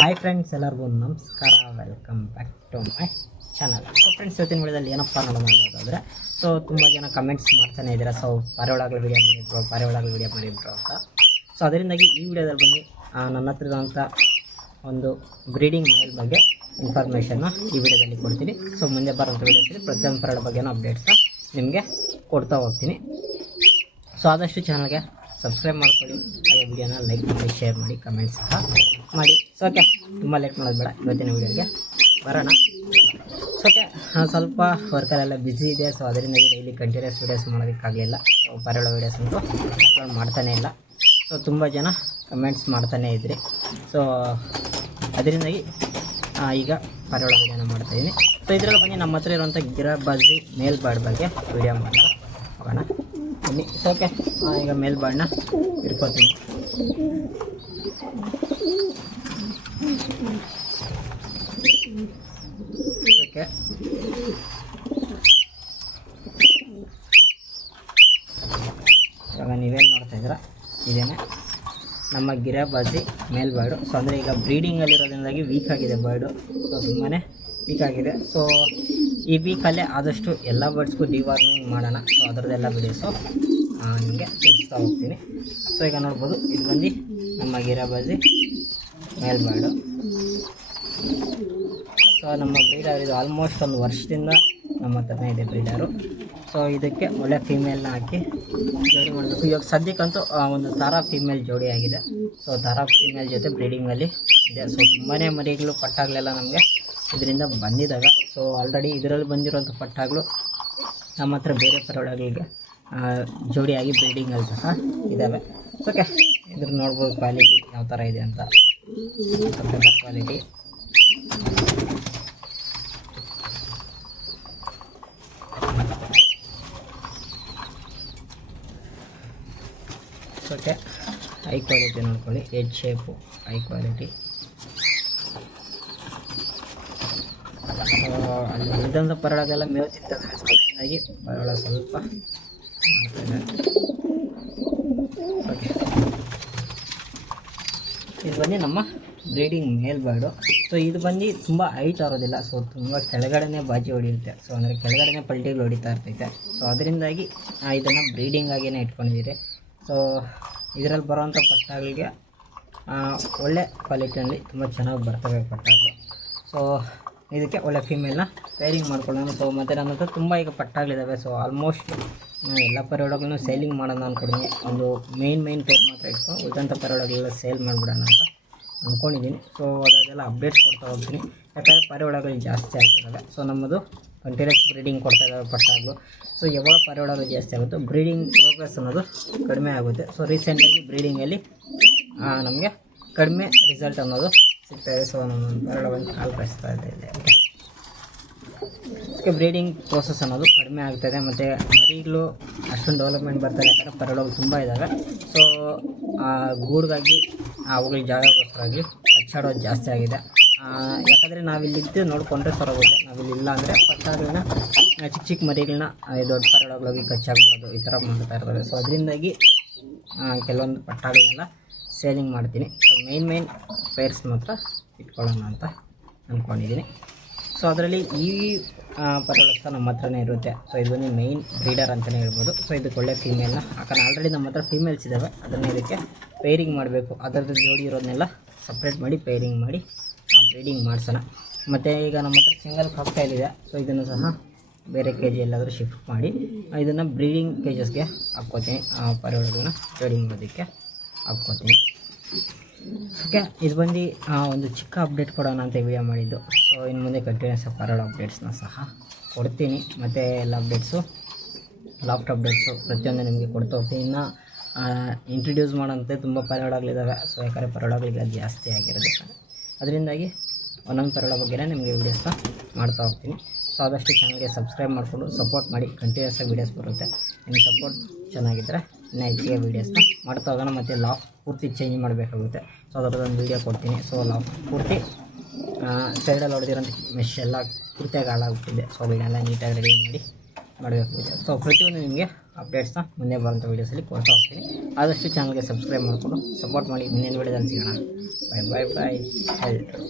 Hi friends ಎಲ್ಲರಿಗೂ ನಮಸ್ಕಾರ. Welcome back to my channel so friends ಇವತ್ತಿನ ವಿಡಿಯೋದಲ್ಲಿ ಏನಪ್ಪ ನೋಡೋಣ ಅನ್ನೋದಾದರೆ ಸೊ ತುಂಬ ಜನ ಕಮೆಂಟ್ಸ್ ಮಾಡ್ತಾನೆ ಇದ್ದೀರಾ. ಸೊ ಪಾರಿವಾಳಗಳು ವಿಡಿಯೋ ಮಾಡಿದ್ರು ಪಾರಿವಾಳಗಳು ವಿಡಿಯೋ ಮಾಡಿದ್ರು ಅಂತ. ಸೊ ಅದರಿಂದಾಗಿ ಈ ವಿಡಿಯೋದಲ್ಲಿ ಬನ್ನಿ. ನನ್ನ ಹತ್ರ ಇರುವಂಥ ಒಂದು ಬ್ರೀಡಿಂಗ್ ಮೇಲ್ ಬಗ್ಗೆ ಇನ್ಫಾರ್ಮೇಷನ್ನ ಈ ವಿಡಿಯೋದಲ್ಲಿ ಕೊಡ್ತೀನಿ. ಸೊ ಮುಂದೆ ಬರೋಂಥ ವಿಡಿಯೋದಲ್ಲಿ ಪ್ರತಿಯೊಂದು ಪರಳ ಬಗ್ಗೆನೂ ಅಪ್ಡೇಟ್ಸ್ನ ನಿಮಗೆ ಕೊಡ್ತಾ ಹೋಗ್ತೀನಿ. ಸೊ ಆದಷ್ಟು ಚಾನಲ್ಗೆ ಸಬ್ಸ್ಕ್ರೈಬ್ ಮಾಡ್ಕೊಳ್ಳಿ. ಹಾಗೆ ವಿಡಿಯೋನ ಲೈಕ್ ಮಾಡಿ ಶೇರ್ ಮಾಡಿ ಕಮೆಂಟ್ ಸಹ ಮಾಡಿ. ಸೊ ಓಕೆ ತುಂಬ ಲೇಟ್ ಮಾಡೋದು ಬೇಡ. ಇವತ್ತಿನ ವಿಡಿಯೋಗೆ ಬರೋಣ. ಸೊ ಓಕೆ ಸ್ವಲ್ಪ ವರ್ಕಲ್ಲೆಲ್ಲ ಬ್ಯುಸಿ ಇದೆ. ಸೊ ಅದರಿಂದಾಗಿ ಡೈಲಿ ಕಂಟಿನ್ಯೂಸ್ ವೀಡಿಯೋಸ್ ಮಾಡೋದಕ್ಕಾಗಲಿಲ್ಲ. ಸೊ ಪರಳ ವೀಡಿಯೋಸ್ ಅಂತೂ ಅಪ್ಲೋಡ್ ಮಾಡ್ತಾನೇ ಇಲ್ಲ. ಸೊ ತುಂಬ ಜನ ಕಮೆಂಟ್ಸ್ ಮಾಡ್ತಾನೇ ಇದ್ರಿ. ಸೊ ಅದರಿಂದಾಗಿ ಈಗ ಪರೋಳ ವೀಡಿಯೋನ ಮಾಡ್ತಾಯಿದ್ದೀನಿ ಸೊ ಇದರಲ್ಲಿ ಬಂದು ನಮ್ಮ ಹತ್ರ ಇರುವಂಥ ಗಿರ ಬಾಜಿ ಮೇಲ್ಬಾರ್ಡ್ ಬಗ್ಗೆ ವೀಡಿಯೋ ಮಾಡೋಣ. ಓಕೆ ಈಗ ಮೇಲ್ಬಾಡ್ನ ಇಟ್ಕೊತೀನಿ ಓಕೆ ಇವಾಗ ನೀವೇನು ನೋಡ್ತಾ ಇದ್ದೀರಾ? ಇದೇನೆ. ನಮ್ಮ ಗಿರಬಾಜಿ ಮೇಲ್ ಬರ್ಡು. ಸೊ ಅಂದರೆ ಈಗ ಬ್ರೀಡಿಂಗಲ್ಲಿರೋದ್ರಿಂದಾಗಿ ವೀಕ್ ಆಗಿದೆ ಬರ್ಡು. ಸೊ ತುಂಬಾ ವೀಕ್ ಆಗಿದೆ. ಸೊ ಈ ವೀಕಲ್ಲೇ ಆದಷ್ಟು ಎಲ್ಲ ಬರ್ಡ್ಸ್ಗೂ ಡಿವಾರ್ಮಿಂಗ್ ಮಾಡೋಣ. ಸೊ ಅದರದ್ದೆಲ್ಲ ಬಿಡಿಸು ನಿಮಗೆ ತಿಳಿಸ್ತಾ ಹೋಗ್ತೀನಿ. ಸೊ ಈಗ ನೋಡ್ಬೋದು ಇದು ಬಂದು ನಮ್ಮ ಗಿರಬಾಜಿ ಮೇಲ್ ಬರ್ಡು ಸೊ ನಮ್ಮ ಬ್ರೀಡರ್ ಇದು ಆಲ್ಮೋಸ್ಟ್ ಒಂದು ವರ್ಷದಿಂದ ನಮ್ಮ ಹತ್ರನೇ ಇದೆ ಬ್ರೀಡರು ಸೊ ಇದಕ್ಕೆ ಒಳ್ಳೆ ಫೀಮೇಲ್ನ ಹಾಕಿ ಜೋಡಿ ಮಾಡಬೇಕು. ಇವಾಗ ಸದ್ಯಕ್ಕಂತೂ ಒಂದು ತಾರಾ ಫೀಮೇಲ್ ಜೋಡಿ ಆಗಿದೆ. ಸೊ ತಾರಾ ಫೀಮೇಲ್ ಜೊತೆ ಬ್ರೀಡಿಂಗಲ್ಲಿ ಇದೆ. ಸೊ ತುಂಬಾ ಮರಿಗಳು ಪಟ್ಟಾಗಲೆಲ್ಲ ನಮಗೆ ಇದರಿಂದ ಬಂದಿದ್ದಾಗ ಸೊ ಆಲ್ರೆಡಿ ಇದರಲ್ಲಿ ಬಂದಿರೋಂಥ ಪಟ್ಟಾಗಳು ನಮ್ಮ ಹತ್ರ ಬೇರೆ ಪರವಳಗಳಿಗೆ ಜೋಡಿಯಾಗಿ ಬಿಲ್ಡಿಂಗಲ್ಲಿ ಸಹ ಇದ್ದಾವೆ. ಓಕೆ ಇದ್ರ ನೋಡ್ಬೋದು ಕ್ವಾಲಿಟಿ ಯಾವ ಥರ ಇದೆ ಅಂತ. ಕ್ವಾಲಿಟಿ ಓಕೆ ಹೈ ಕ್ವಾಲಿಟಿ ನೋಡ್ಕೊಳ್ಳಿ. ಎಡ್ ಶೇಪು ಹೈ ಕ್ವಾಲಿಟಿ ಉಳಿದಂಥ ಪರಳಗೆಲ್ಲ ಮೇವು ತಿಂತದೆ. ಸೊ ಪರಳ ಸ್ವಲ್ಪ ಇದು ಬನ್ನಿ ನಮ್ಮ ಬ್ರೀಡಿಂಗ್ ಮೇಲ್ಬಾರ್ಡು ಸೊ ಇದು ಬಂದು ತುಂಬ ಹೈಟ್ ಆರೋದಿಲ್ಲ. ಸೊ ತುಂಬ ಕೆಳಗಡೆನೇ ಬಾಜಿ ಹೊಡಿಯುತ್ತೆ. ಸೊ ಅಂದರೆ ಕೆಳಗಡೆನೇ ಪಲ್ಟಿಗಳು ಹೊಡಿತಾ ಇರ್ತೈತೆ. ಸೊ ಅದರಿಂದಾಗಿ ಇದನ್ನು ಬ್ರೀಡಿಂಗ್ ಆಗಿಯೇ ಇಟ್ಕೊಂಡಿದ್ದೀರಿ. ಸೊ ಇದರಲ್ಲಿ ಬರೋವಂಥ ಪಟ್ಟಾಗಳಿಗೆ ಒಳ್ಳೆ ಕ್ವಾಲಿಟಿಯಲ್ಲಿ ತುಂಬ ಚೆನ್ನಾಗಿ ಬರ್ತವೆ ಪಟ್ಟಾಗಳು. ಸೊ ಇದಕ್ಕೆ ಒಳ್ಳೆ ಫೀಮೇಲ್ನ ಪೇರಿಂಗ್ ಮಾಡ್ಕೊಳ್ಳೋಣ. ಸೊ ಮತ್ತು ನನ್ನ ಹತ್ರ ತುಂಬ ಈಗ ಪಟ್ಟಾಗಳಿದ್ದಾವೆ ಸೊ ಆಲ್ಮೋಸ್ಟ್ ಎಲ್ಲ ಪರೋಡಗಳನ್ನು ಸೇಲಿಂಗ್ ಮಾಡೋಣ ಅಂದ್ಕೊಂಡಿದ್ದೀನಿ ಒಂದು ಮೇಯ್ನ್ ಮೇಯ್ನ್ ಪೇರ್ ಮಾತ್ರ ಇಟ್ಕೊಂಡು ಉಳಿದಂಥ ಪರೋಡಗಳೆಲ್ಲ ಸೇಲ್ ಮಾಡಿಬಿಡೋಣ ಅಂತ ಅಂದ್ಕೊಂಡಿದ್ದೀನಿ ಸೊ ಅದಾದೆಲ್ಲ ಅಪ್ಡೇಟ್ಸ್ ಕೊಡ್ತಾ ಹೋಗ್ತೀನಿ. ಯಾಕಂದರೆ ಪರೋಡಗಳು ಜಾಸ್ತಿ ಆಗ್ತಿದ್ದಾವೆ ಸೊ ನಮ್ಮದು ಕಂಟಿನ್ಯೂಸ್ ಬ್ರೀಡಿಂಗ್ ಕೊಡ್ತಾ ಇದ್ದಾವೆ ಪಟ್ಟಾಗಲು. ಸೊ ಯಾವಾಗ ಪರೋಡಗಳು ಜಾಸ್ತಿ ಆಗುತ್ತೋ ಬ್ರೀಡಿಂಗ್ ಪ್ರೋಗ್ರೆಸ್ ಅನ್ನೋದು ಕಡಿಮೆ ಆಗುತ್ತೆ. ಸೊ ರೀಸೆಂಟಾಗಿ ಬ್ರೀಡಿಂಗಲ್ಲಿ ನಮಗೆ ಕಡಿಮೆ ರಿಸಲ್ಟ್ ಅನ್ನೋದು ಸಿಗ್ತಾಯಿದೆ ಸೊ ನಾನು ಪಾರಿವಾಳ ಒಂದು ಕಾಲು ಕಾಯಿಸ್ತಾ ಇದೆ. ಇಲ್ಲಿ ಅದಕ್ಕೆ ಬ್ರೀಡಿಂಗ್ ಪ್ರೋಸೆಸ್ ಅನ್ನೋದು ಕಡಿಮೆ ಆಗ್ತಾಯಿದೆ ಮತ್ತು ಮರಿಗಳು ಅಷ್ಟೊಂದು ಡೆವಲಪ್ಮೆಂಟ್ ಬರ್ತಾರೆ ಯಾಕಂದರೆ ಪರಳಗಳು ತುಂಬ ಇದ್ದಾವೆ ಸೊ ಗೂಡ್ಗಾಗಿ ಅವುಗಳಿಗೆ ಜಾಗಕ್ಕೋಸ್ಕರಾಗಿ ಕಚ್ಚಾಡೋದು ಜಾಸ್ತಿ ಆಗಿದೆ. ಯಾಕಂದರೆ ನಾವಿಲ್ಲಿದ್ದು ನೋಡಿಕೊಂಡ್ರೆ ಸರೋಗುತ್ತೆ. ನಾವಿಲ್ಲಿ ಇಲ್ಲ ಅಂದರೆ ಪಟ್ಟಾಗಳನ್ನ ಚಿಕ್ಕ ಚಿಕ್ಕ ಮರಿಗಳನ್ನ ದೊಡ್ಡ ಪರಳಗಳಾಗಿ ಕಚ್ಚಾಗ್ಬಿಡೋದು ಈ ಥರ ಮಾಡ್ತಾ ಇರ್ತಾರೆ. ಸೊ ಅದರಿಂದಾಗಿ ಕೆಲವೊಂದು ಪಟ್ಟಾಗಳನ್ನೆಲ್ಲ ಸೇಲಿಂಗ್ ಮಾಡ್ತೀನಿ. ಸೊ ಮೇನ್ ಮೇನ್ ಪೇರ್ಸ್ ಮಾತ್ರ ಇಟ್ಕೊಳ್ಳೋಣ ಅಂತ ಅಂದ್ಕೊಂಡಿದ್ದೀನಿ ಸೊ ಅದರಲ್ಲಿ ಈ ಪರವಳ ನಮ್ಮ ಹತ್ರನೇ ಇರುತ್ತೆ. ಸೊ ಇದು ಬಂದು ಮೇಯ್ನ್ ಬ್ರೀಡರ್ ಅಂತಲೇ ಹೇಳ್ಬೋದು. ಸೊ ಇದಕ್ಕೆ ಒಳ್ಳೆ ಫೀಮೇಲ್ನ ಯಾಕಂದ್ರೆ ಆಲ್ರೆಡಿ ನಮ್ಮ ಹತ್ರ ಫೀಮೇಲ್ಸ್ ಇದ್ದಾವೆ ಅದನ್ನು ಇದಕ್ಕೆ ಪೇರಿಂಗ್ ಮಾಡಬೇಕು. ಅದರದ್ದು ಜೋಡಿ ಇರೋದನ್ನೆಲ್ಲ ಸಪ್ರೇಟ್ ಮಾಡಿ ಪೇರಿಂಗ್ ಮಾಡಿ ಬ್ರೀಡಿಂಗ್ ಮಾಡಿಸೋಣ. ಮತ್ತು ಈಗ ನಮ್ಮ ಹತ್ರ ಸಿಂಗಲ್ ಕಾಕ್ಟೈಲ್ ಇದೆ. ಸೊ ಇದನ್ನು ಸಹ ಬೇರೆ ಕೆ ಜಿ ಎಲ್ಲಾದರೂ ಶಿಫ್ಟ್ ಮಾಡಿ, ಇದನ್ನು ಬ್ರೀಡಿಂಗ್ ಕೇಜಸ್ಗೆ ಹಾಕ್ಕೋತೀನಿ. ಪರವಳಗಳನ್ನ ಜೋಡಿ ಮಾಡೋದಕ್ಕೆ. ಹಾಕ್ಕೋತೀನಿ ಓಕೆ, ಇದು ಬಂದು ಒಂದು ಚಿಕ್ಕ ಅಪ್ಡೇಟ್ ಕೊಡೋಣ ಅಂತ ವಿಡಿಯೋ ಮಾಡಿದ್ದು. ಸೊ ಇನ್ನು ಮುಂದೆ ಕಂಟಿನ್ಯೂಸ್ ಪರಳ ಅಪ್ಡೇಟ್ಸ್ನ ಸಹ ಕೊಡ್ತೀನಿ. ಮತ್ತು ಎಲ್ಲ ಅಪ್ಡೇಟ್ಸು ಲಾಫ್ಟ್ ಅಪ್ಡೇಟ್ಸು ಪ್ರತಿಯೊಂದು ನಿಮಗೆ ಕೊಡ್ತಾ ಹೋಗ್ತೀನಿ. ಇನ್ನು ಇಂಟ್ರಡ್ಯೂಸ್ ಮಾಡೋಂಥ ತುಂಬ ಪರಳಗಳಿದ್ದಾವೆ ಸೊ ಯಾಕಂದರೆ ಪರಳಗಳಿಗೆ ಜಾಸ್ತಿ ಆಗಿರೋದಕ್ಕೆ ಅದರಿಂದಾಗಿ ಒಂದೊಂದು ಪರೋಳ ಬಗ್ಗೆನೇ ನಿಮಗೆ ವೀಡಿಯೋಸ್ನ ಮಾಡ್ತಾ ಹೋಗ್ತೀನಿ. ಸೊ ಆದಷ್ಟು ಚಾನಲ್ಗೆ ಸಬ್ಸ್ಕ್ರೈಬ್ ಮಾಡಿಕೊಂಡು ಸಪೋರ್ಟ್ ಮಾಡಿ. ಕಂಟಿನ್ಯೂಸ್ ಆಗಿ ವೀಡಿಯೋಸ್ ಬರುತ್ತೆ. ನಿಮ್ಮ ಸಪೋರ್ಟ್ ಚೆನ್ನಾಗಿದ್ದರೆ ಇನ್ನು ಹೆಚ್ಚಿಗೆ ವೀಡಿಯೋಸ್ನ ಮಾಡ್ತಾ ಹೋಗೋಣ ಮತ್ತು ಲಾಕ್ ಪೂರ್ತಿ ಚೇಂಜ್ ಮಾಡಬೇಕಾಗುತ್ತೆ. ಸೊ ಅದರದ್ದೊಂದು ವೀಡಿಯೋ ಕೊಡ್ತೀನಿ. ಸೊ ಲಾಕ್ ಪೂರ್ತಿ ಸೈಡಲ್ಲಿ ಹೊಡೆದಿರೋಂಥ ಮೆಶ್ ಎಲ್ಲ ಪೂರ್ತಿಯಾಗಿ ಹಾಳಾಗ್ಬಿಟ್ಟಿದೆ ಸೊ ಅದನ್ನೆಲ್ಲ ನೀಟಾಗಿ ರೆಡಿ ಮಾಡಿ ಮಾಡಬೇಕಾಗುತ್ತೆ. ಸೊ ಪ್ರತಿಯೊಂದು ನಿಮಗೆ ಅಪ್ಡೇಟ್ಸ್ನ ಮುಂದೆ ಬರೋಂಥ ವೀಡಿಯೋಸಲ್ಲಿ ಕೊಡ್ತಾ ಹೋಗ್ತೀನಿ. ಆದಷ್ಟು ಚಾನಲ್ಗೆ ಸಬ್ಸ್ಕ್ರೈಬ್ ಮಾಡಿಕೊಂಡು ಸಪೋರ್ಟ್ ಮಾಡಿ. ಮುಂದಿನ ವೀಡಿಯೋದಲ್ಲಿ ಸಿಗೋಣ. ಬಾಯ್ ಬಾಯ್ ಬಾಯ್ ಎಲ್ರು